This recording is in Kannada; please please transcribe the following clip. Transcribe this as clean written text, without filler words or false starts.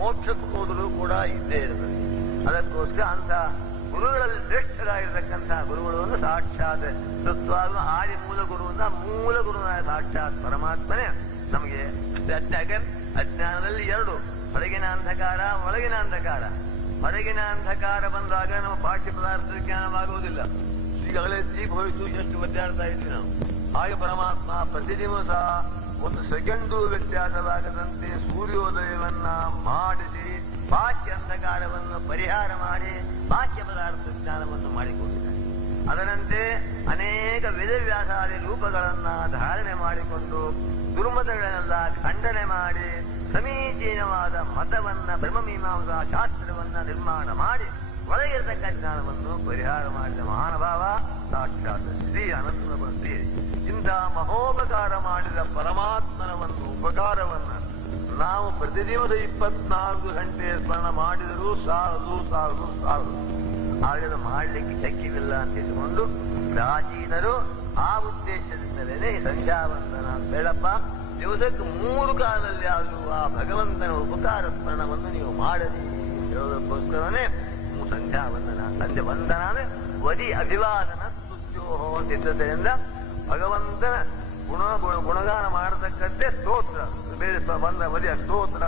ಮೋಕ್ಷಕ್ಕೆ ಹೋದರೂ ಕೂಡ ಇದ್ದೇ ಇರ್ತದೆ. ಅದಕ್ಕೋಸ್ಕರ ಅಂತ ಗುರುಗಳಲ್ಲಿ ಶ್ರೇಷ್ಠರಾಗಿರ್ತಕ್ಕಂಥ ಗುರುಗಳನ್ನು ಸಾಕ್ಷಾತ್ ತತ್ವಾದ ಆದಿ ಮೂಲ ಗುರುವಿನ ಮೂಲ ಗುರುವಿನ ಸಾಕ್ಷಾತ್ ಪರಮಾತ್ಮನೇ ನಮಗೆ ಅಜ್ಞಾನದಲ್ಲಿ ಎರಡು, ಹೊರಗಿನ ಅಂಧಕಾರ ಒಳಗಿನ ಅಂಧಕಾರ. ಹೊರಗಿನ ಅಂಧಕಾರ ಬಂದಾಗ ನಮ್ಮ ಬಾಹ್ಯ ಪದಾರ್ಥ ಜ್ಞಾನವಾಗುವುದಿಲ್ಲ. ಈಗಾಗಲೇ ದೀಪ ಹೋಯಿತು, ಎಷ್ಟು ಒದ್ದಾಡ್ತಾ ಇದ್ವಿ ನಾವು. ಹಾಗೆ ಪರಮಾತ್ಮ ಪ್ರತಿದಿವಸ ಒಂದು ಸೆಕೆಂಡು ವ್ಯತ್ಯಾಸವಾಗದಂತೆ ಸೂರ್ಯೋದಯವನ್ನ ಮಾಡಿಸಿ ಬಾಹ್ಯ ಅಂಧಕಾರವನ್ನು ಪರಿಹಾರ ಮಾಡಿ ಬಾಹ್ಯ ಪದಾರ್ಥ ಜ್ಞಾನವನ್ನು ಮಾಡಿಕೊಂಡಿದ್ದಾರೆ. ಅದರಂತೆ ಅನೇಕ ವೇದವ್ಯಾಸಾದಿ ರೂಪಗಳನ್ನ ಧಾರಣೆ ಮಾಡಿಕೊಂಡು ದುರ್ಮತಗಳನ್ನೆಲ್ಲ ಖಂಡನೆ ಮಾಡಿ ಸಮೀಚೀನವಾದ ಮತವನ್ನ ಬ್ರಹ್ಮಮೀಮಾಂಸಾ ಶಾಸ್ತ್ರವನ್ನ ನಿರ್ಮಾಣ ಮಾಡಿ ಒಳಗಿರತಕ್ಕ ಜ್ಞಾನವನ್ನು ಪರಿಹಾರ ಮಾಡಿದ ಮಹಾನುಭಾವ ಸಾಕ್ಷಾತ್ ಶ್ರೀ ಅನಂತಮೂರ್ತಿ. ಇಂಥ ಮಹೋಪಕಾರ ಮಾಡಿದ ಪರಮಾತ್ಮನ ಒಂದು ಉಪಕಾರವನ್ನ ನಾವು ಪ್ರತಿ ದಿವಸ 24 ಗಂಟೆ ಸ್ಮರಣ ಮಾಡಿದರೂ ಸಾಲದು. ಹಾಗೆ ಮಾಡಲಿಕ್ಕೆ ಶಕ್ಯವಿಲ್ಲ ಅಂತ ಇಟ್ಟುಕೊಂಡು ಪ್ರಾಚೀನರು ಆ ಉದ್ದೇಶದಿಂದಲೇ ಸಂಧ್ಯಾವಂದನ ಬೇಡಪ್ಪ, ದಿವಸಕ್ಕೆ 3 ಕಾಲದಲ್ಲಿ ಆದರೂ ಆ ಭಗವಂತನ ಉಪಕಾರ ಸ್ಮರಣವನ್ನು ನೀವು ಮಾಡಲಿ ಹೇಳೋದಕ್ಕೋಸ್ಕರನೇ ಸಂಧ್ಯಾವಂದನ. ಸಂಧ್ಯಾ ವಂದನ ಅಂದ್ರೆ ವದಿ ಅಭಿವಾದನ ಸ್ತುತ್ಯೋಹೋ ಅಂತ ಭಗವಂತನ ಗುಣಗಾನ ಮಾಡತಕ್ಕಂತೆ ಸ್ತೋತ್ರ. ಬೇರೆ ವದಿಯ ಸ್ತೋತ್ರ